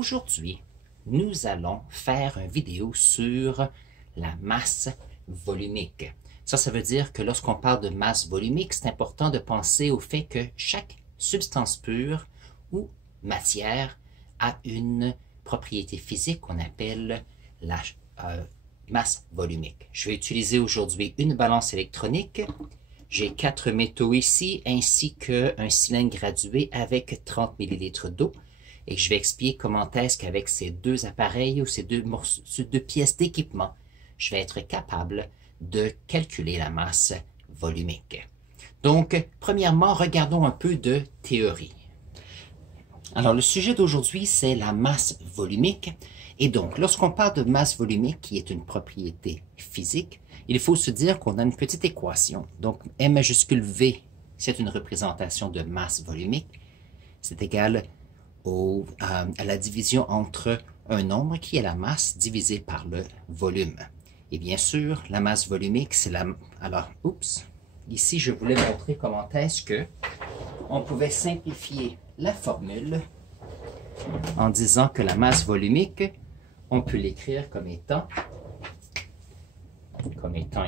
Aujourd'hui, nous allons faire une vidéo sur la masse volumique. Ça veut dire que lorsqu'on parle de masse volumique, c'est important de penser au fait que chaque substance pure ou matière a une propriété physique qu'on appelle la masse volumique. Je vais utiliser aujourd'hui une balance électronique. J'ai 4 métaux ici, ainsi qu'un cylindre gradué avec 30 ml d'eau. Et je vais expliquer comment est-ce qu'avec ces deux appareils ou ces deux pièces d'équipement, je vais être capable de calculer la masse volumique. Donc, premièrement, regardons un peu de théorie. Alors, le sujet d'aujourd'hui, c'est la masse volumique. Et donc, lorsqu'on parle de masse volumique, qui est une propriété physique, il faut se dire qu'on a une petite équation. Donc, M majuscule V, c'est une représentation de masse volumique. C'est égal à la division entre un nombre qui est la masse divisé par le volume. Et bien sûr, la masse volumique, c'est la... Alors, ici, je voulais montrer comment est-ce que on pouvait simplifier la formule en disant que la masse volumique, on peut l'écrire comme étant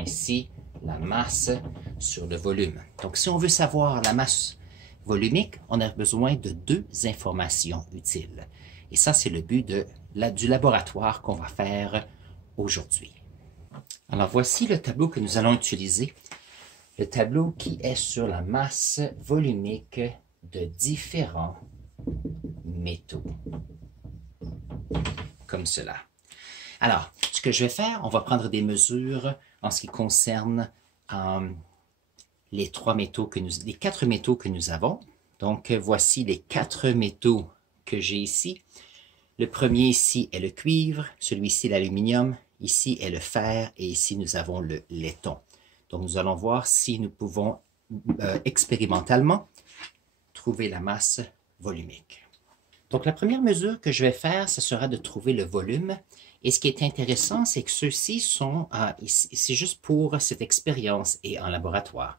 ici la masse sur le volume. Donc, si on veut savoir la masse volumique, on a besoin de deux informations utiles. Et ça, c'est le but du laboratoire qu'on va faire aujourd'hui. Alors, voici le tableau que nous allons utiliser. Le tableau qui est sur la masse volumique de différents métaux. Comme cela. Alors, ce que je vais faire, on va prendre des mesures en ce qui concerne les 4 métaux que nous avons. Donc, voici les 4 métaux que j'ai ici. Le premier ici est le cuivre, celui-ci l'aluminium, ici est le fer et ici nous avons le laiton. Donc, nous allons voir si nous pouvons expérimentalement trouver la masse volumique. Donc, la première mesure que je vais faire, ce sera de trouver le volume. Et ce qui est intéressant, c'est que ceux-ci sont, c'est juste pour cette expérience et en laboratoire.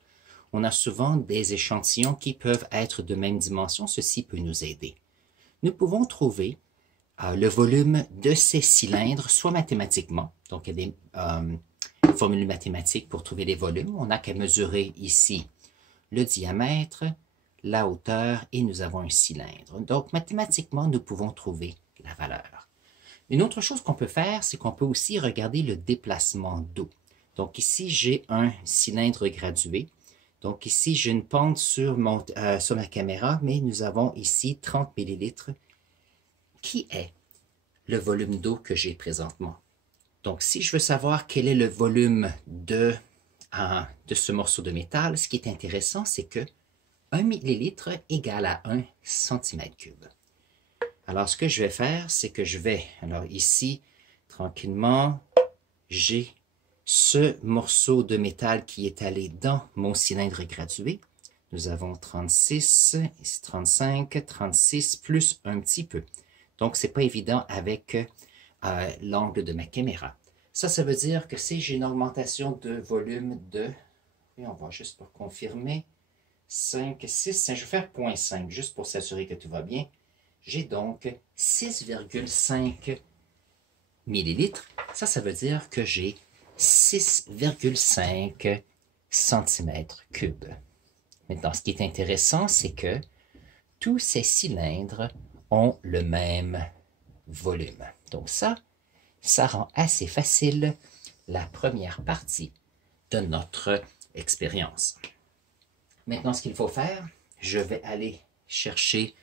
On a souvent des échantillons qui peuvent être de même dimension. Ceci peut nous aider. Nous pouvons trouver le volume de ces cylindres, soit mathématiquement. Donc, il y a des formules mathématiques pour trouver les volumes. On n'a qu'à mesurer ici le diamètre, la hauteur et nous avons un cylindre. Donc, mathématiquement, nous pouvons trouver la valeur. Une autre chose qu'on peut faire, c'est qu'on peut aussi regarder le déplacement d'eau. Donc, ici, j'ai un cylindre gradué. Donc, ici, j'ai une pente sur ma caméra, mais nous avons ici 30 ml, qui est le volume d'eau que j'ai présentement. Donc, si je veux savoir quel est le volume de ce morceau de métal, ce qui est intéressant, c'est que 1 millilitre égale à 1 cm3. Alors, ce que je vais faire, c'est que alors ici, tranquillement, j'ai ce morceau de métal qui est allé dans mon cylindre gradué. Nous avons 36, ici 35, 36, plus un petit peu. Donc, ce n'est pas évident avec l'angle de ma caméra. Ça veut dire que si j'ai une augmentation de volume de, et on va juste pour confirmer, 5, 6, je vais faire 0,5, juste pour s'assurer que tout va bien. J'ai donc 6,5 millilitres. Ça veut dire que j'ai 6,5 cm3. Maintenant, ce qui est intéressant, c'est que tous ces cylindres ont le même volume. Donc ça rend assez facile la première partie de notre expérience. Maintenant, ce qu'il faut faire, je vais aller chercher,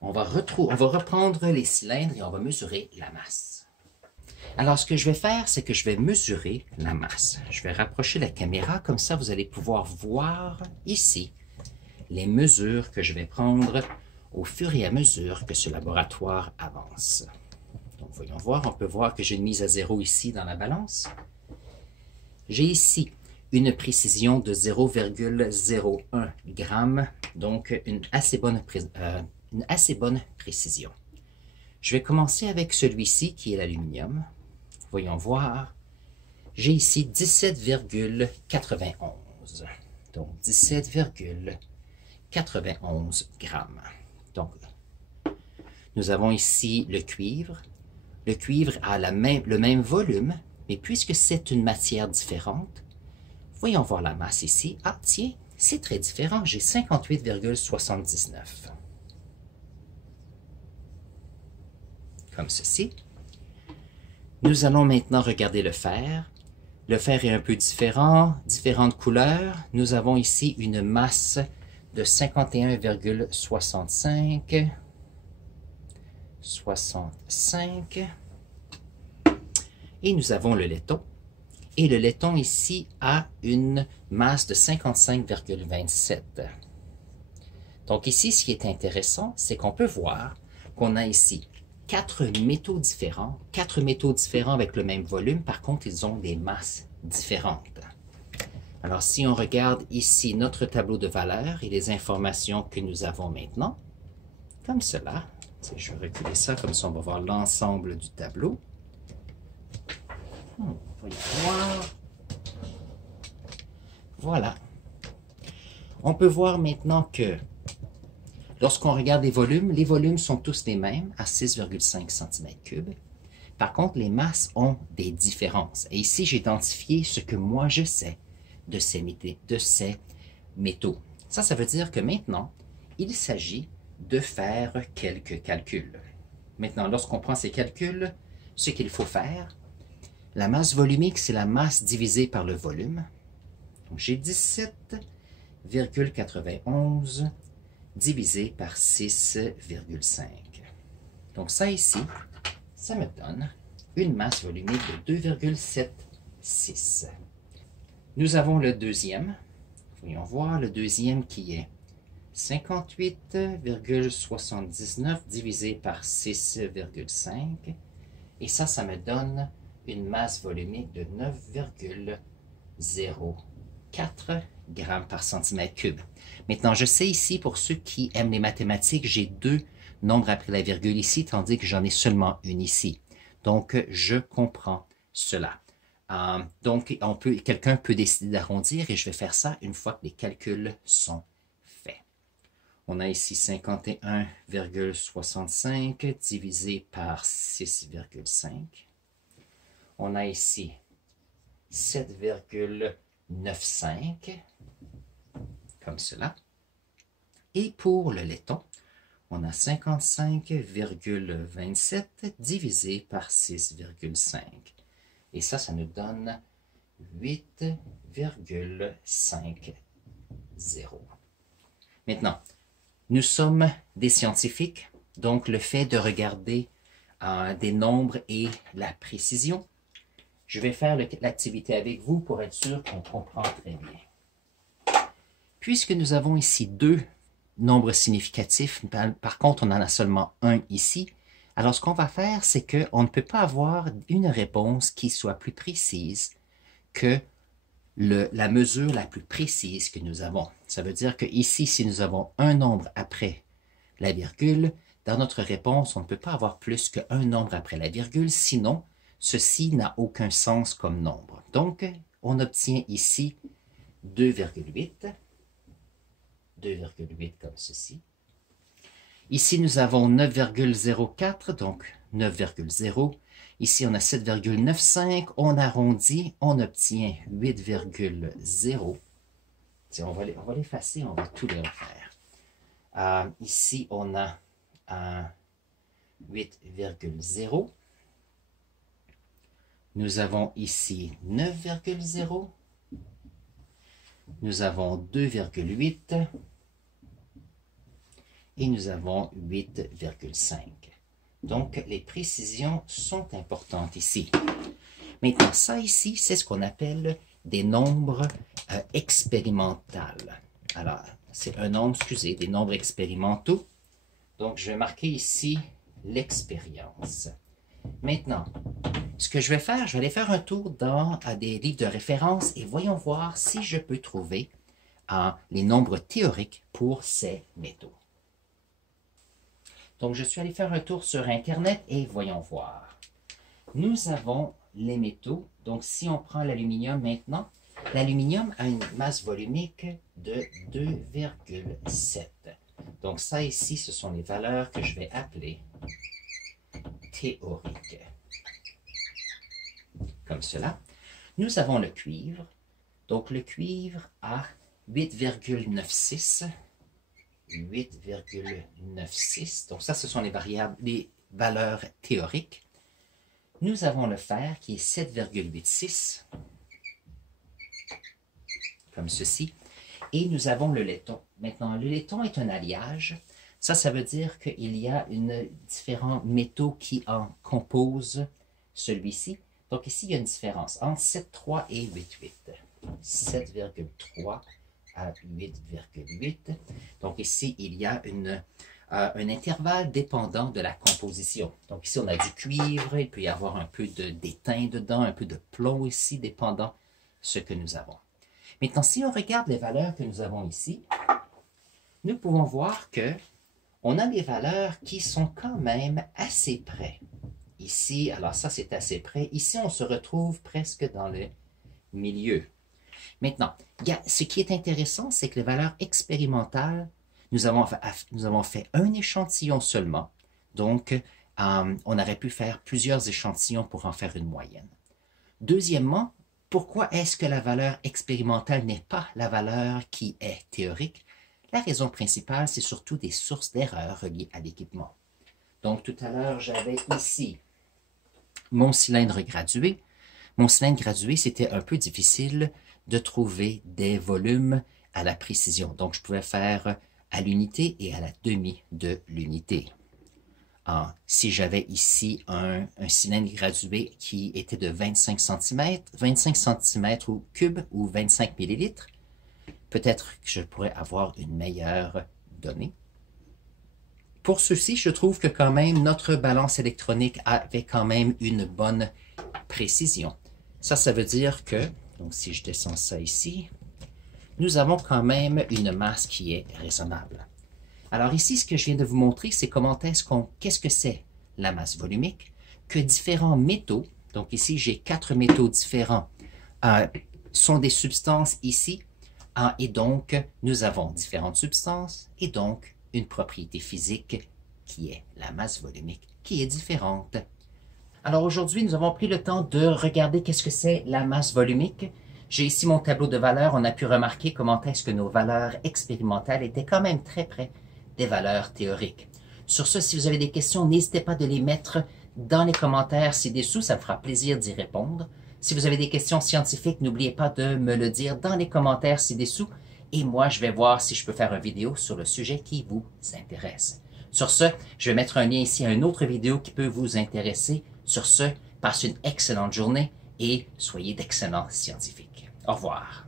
on va reprendre les cylindres et on va mesurer la masse. Alors, ce que je vais faire, c'est que je vais mesurer la masse. Je vais rapprocher la caméra, comme ça vous allez pouvoir voir ici les mesures que je vais prendre au fur et à mesure que ce laboratoire avance. Donc, voyons voir, on peut voir que j'ai une mise à 0 ici dans la balance. J'ai ici une précision de 0,01 g, donc une assez bonne précision. Je vais commencer avec celui-ci qui est l'aluminium. Voyons voir. J'ai ici 17,91. Donc 17,91 grammes. Donc, Nous avons ici le cuivre. Le cuivre a le même volume, mais puisque c'est une matière différente, voyons voir la masse ici. Ah, tiens, c'est très différent. J'ai 58,79. Comme ceci. Nous allons maintenant regarder le fer. Le fer est un peu différent, différentes couleurs. Nous avons ici une masse de 51,65. 65. Et nous avons le laiton. Et le laiton ici a une masse de 55,27. Donc ici, ce qui est intéressant, c'est qu'on peut voir qu'on a ici quatre métaux différents avec le même volume. Par contre, ils ont des masses différentes. Alors, si on regarde ici notre tableau de valeurs et les informations que nous avons maintenant, comme cela, je vais reculer ça, comme ça on va voir l'ensemble du tableau. Voyons voir. Voilà. On peut voir maintenant que lorsqu'on regarde les volumes sont tous les mêmes à 6,5 cm3. Par contre, les masses ont des différences. Et ici, j'ai identifié ce que moi je sais de ces métaux. Ça veut dire que maintenant, il s'agit de faire quelques calculs. Maintenant, lorsqu'on prend ces calculs, ce qu'il faut faire, la masse volumique, c'est la masse divisée par le volume. Donc, j'ai 17,91 divisé par 6,5. Donc ça ici, ça me donne une masse volumique de 2,76. Nous avons le deuxième. Voyons voir le deuxième qui est 58,79 divisé par 6,5. Et ça me donne une masse volumique de 9,04 grammes par centimètre cube. Maintenant, je sais ici, pour ceux qui aiment les mathématiques, j'ai deux nombres après la virgule ici, tandis que j'en ai seulement une ici. Donc, je comprends cela. Donc, quelqu'un peut décider d'arrondir et je vais faire ça une fois que les calculs sont faits. On a ici 51,65 divisé par 6,5. On a ici 7,95, comme cela. Et pour le laiton, on a 55,27 divisé par 6,5. Et ça nous donne 8,50. Maintenant, nous sommes des scientifiques, donc le fait de regarder des nombres et la précision, je vais faire l'activité avec vous pour être sûr qu'on comprend très bien. Puisque nous avons ici deux nombres significatifs, par contre on en a seulement un ici, alors ce qu'on va faire, c'est qu'on ne peut pas avoir une réponse qui soit plus précise que la mesure la plus précise que nous avons. Ça veut dire que ici, si nous avons un nombre après la virgule, dans notre réponse, on ne peut pas avoir plus qu'un nombre après la virgule, sinon ceci n'a aucun sens comme nombre. Donc, on obtient ici 2,8. 2,8 comme ceci. Ici, nous avons 9,04, donc 9,0. Ici, on a 7,95. On arrondit, on obtient 8,0. On va l'effacer, on va tout les refaire. Ici, on a 8,0. Nous avons ici 9,0. Nous avons 2,8. Et nous avons 8,5. Donc, les précisions sont importantes ici. Maintenant, ça ici, c'est ce qu'on appelle des nombres expérimentaux. Alors, c'est un nombre, excusez, des nombres expérimentaux. Donc, je vais marquer ici l'expérience. Maintenant, ce que je vais faire, je vais aller faire un tour dans des livres de référence et voyons voir si je peux trouver les nombres théoriques pour ces métaux. Donc, je suis allé faire un tour sur Internet et voyons voir. Nous avons les métaux. Donc, si on prend l'aluminium maintenant, l'aluminium a une masse volumique de 2,7. Donc, ça ici, ce sont les valeurs que je vais appeler théorique. Comme cela. Nous avons le cuivre. Donc, le cuivre a 8,96. 8,96. Donc, ça, ce sont les variables, les valeurs théoriques. Nous avons le fer qui est 7,86. Comme ceci. Et nous avons le laiton. Maintenant, le laiton est un alliage. Ça veut dire qu'il y a différents métaux qui en composent celui-ci. Donc ici, il y a une différence entre 7,3 et 8,8. 7,3 à 8,8. Donc ici, il y a un intervalle dépendant de la composition. Donc ici, on a du cuivre, il peut y avoir un peu d'étain dedans, un peu de plomb ici, dépendant ce que nous avons. Maintenant, si on regarde les valeurs que nous avons ici, nous pouvons voir que on a des valeurs qui sont quand même assez près. Ici, alors ça c'est assez près. Ici, on se retrouve presque dans le milieu. Maintenant, ce qui est intéressant, c'est que les valeurs expérimentales, nous avons fait un échantillon seulement. Donc, on aurait pu faire plusieurs échantillons pour en faire une moyenne. Deuxièmement, pourquoi est-ce que la valeur expérimentale n'est pas la valeur qui est théorique? La raison principale, c'est surtout des sources d'erreurs reliées à l'équipement. Donc, tout à l'heure, j'avais ici mon cylindre gradué. Mon cylindre gradué, c'était un peu difficile de trouver des volumes à la précision. Donc, je pouvais faire à l'unité et à la demi de l'unité. Si j'avais ici un cylindre gradué qui était de 25 cm au cube ou 25 millilitres, peut-être que je pourrais avoir une meilleure donnée. Pour ceci, je trouve que quand même notre balance électronique avait quand même une bonne précision. Ça veut dire que, donc si je descends ça ici, nous avons quand même une masse qui est raisonnable. Alors ici, ce que je viens de vous montrer, c'est qu'est-ce que c'est la masse volumique, que différents métaux, donc ici j'ai 4 métaux différents, sont des substances ici, et donc nous avons différentes substances, et donc une propriété physique qui est la masse volumique, qui est différente. Alors aujourd'hui, nous avons pris le temps de regarder qu'est-ce que c'est la masse volumique. J'ai ici mon tableau de valeurs, on a ci remarquer comment est-ce que nos valeurs expérimentales étaient quand même très près des valeurs théoriques. Sur ce, si vous avez des questions, n'hésitez pas de les mettre dans les commentaires ci-dessous, ça me fera plaisir d'y répondre. Si vous avez des questions scientifiques, n'oubliez pas de me le dire dans les commentaires ci-dessous, et moi je vais voir si je peux faire une vidéo sur le sujet qui vous intéresse. Sur ce, je vais mettre un lien ici à une autre vidéo qui peut vous intéresser. Sur ce, passez une excellente journée et soyez d'excellents scientifiques. Au revoir.